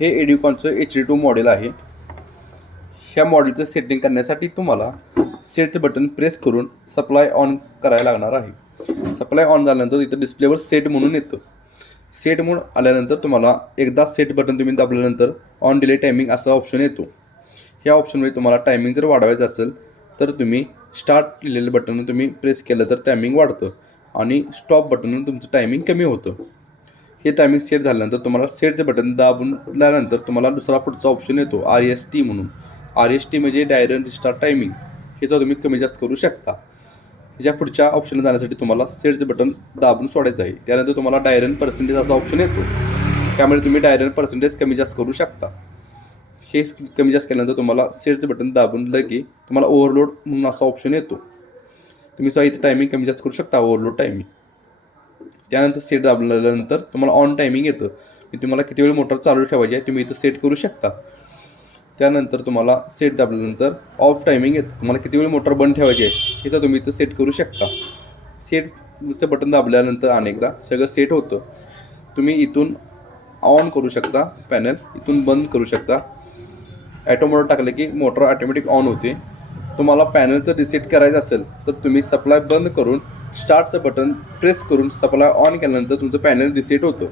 हे एड्युकॉनचं HD2 model आहे. ह्या मॉडेलचं सेटिंग करण्यासाठी तुम्हाला सेटचं बटन प्रेस करून सप्लाय ऑन करायला लागणार आहे. सप्लाय ऑन झाल्यानंतर इथं डिस्प्लेवर सेट म्हणून येतं. सेट म्हणून आल्यानंतर तुम्हाला एकदा सेट बटन तुम्ही दाबल्यानंतर ऑन डिले टायमिंग असा ऑप्शन येतो. ह्या ऑप्शनमध्ये तुम्हाला टायमिंग जर वाढवायचं असेल तर तुम्ही स्टार्ट लिहिलेलं बटन तुम्ही प्रेस केलं तर टायमिंग वाढतं आणि स्टॉप बटन तुमचं टायमिंग कमी होतं. हे टायमिंग सेट झाल्यानंतर तुम्हाला सेटचं बटन दाबल्यानंतर तुम्हाला दुसरा पुढचा ऑप्शन येतो RST म्हणून. RST म्हणजे डायरन रिस्टार्ट टायमिंग. ह्याचा तुम्ही कमी जास्त करू शकता. ह्याच्या पुढच्या ऑप्शनला जाण्यासाठी तुम्हाला सेटचं बटन दाबून सोडायचं आहे. त्यानंतर तुम्हाला डायरन पर्सेंटेज असा ऑप्शन येतो. त्यामुळे तुम्ही डायरन पर्सेंटेज कमी जास्त करू शकता. हे कमी जास्त केल्यानंतर तुम्हाला सेटचं बटन दाबून लगे तुम्हाला ओव्हरलोड म्हणून असा ऑप्शन येतो. तुम्ही सुद्धा इथे टायमिंग कमी जास्त करू शकता, ओव्हरलोड टायमिंग. त्यानंतर सेट दाबल्यानंतर तुम्हाला ऑन टायमिंग येतं. तुम्हाला किती वेळ मोटर चालू ठेवायची आहे तुम्ही इथं सेट करू शकता. त्यानंतर तुम्हाला सेट दाबल्यानंतर ऑफ टायमिंग येतं. तुम्हाला किती वेळ मोटर बंद ठेवायची आहे हे तुम्ही इथं सेट करू शकता. सेटचं बटन दाबल्यानंतर अनेकदा सगळं सेट होतं. तुम्ही इथून ऑन करू शकता पॅनल, इथून बंद करू शकता. ॲटो मोड टाकलं की मोटर ऑटोमॅटिक ऑन होते. तुम्हाला पॅनलचं रिसेट करायचं असेल तर तुम्ही सप्लाय बंद करून स्टार्टचं बटन प्रेस करून सप्लाय ऑन केल्यानंतर तुमचं पॅनल रिसेट होतं.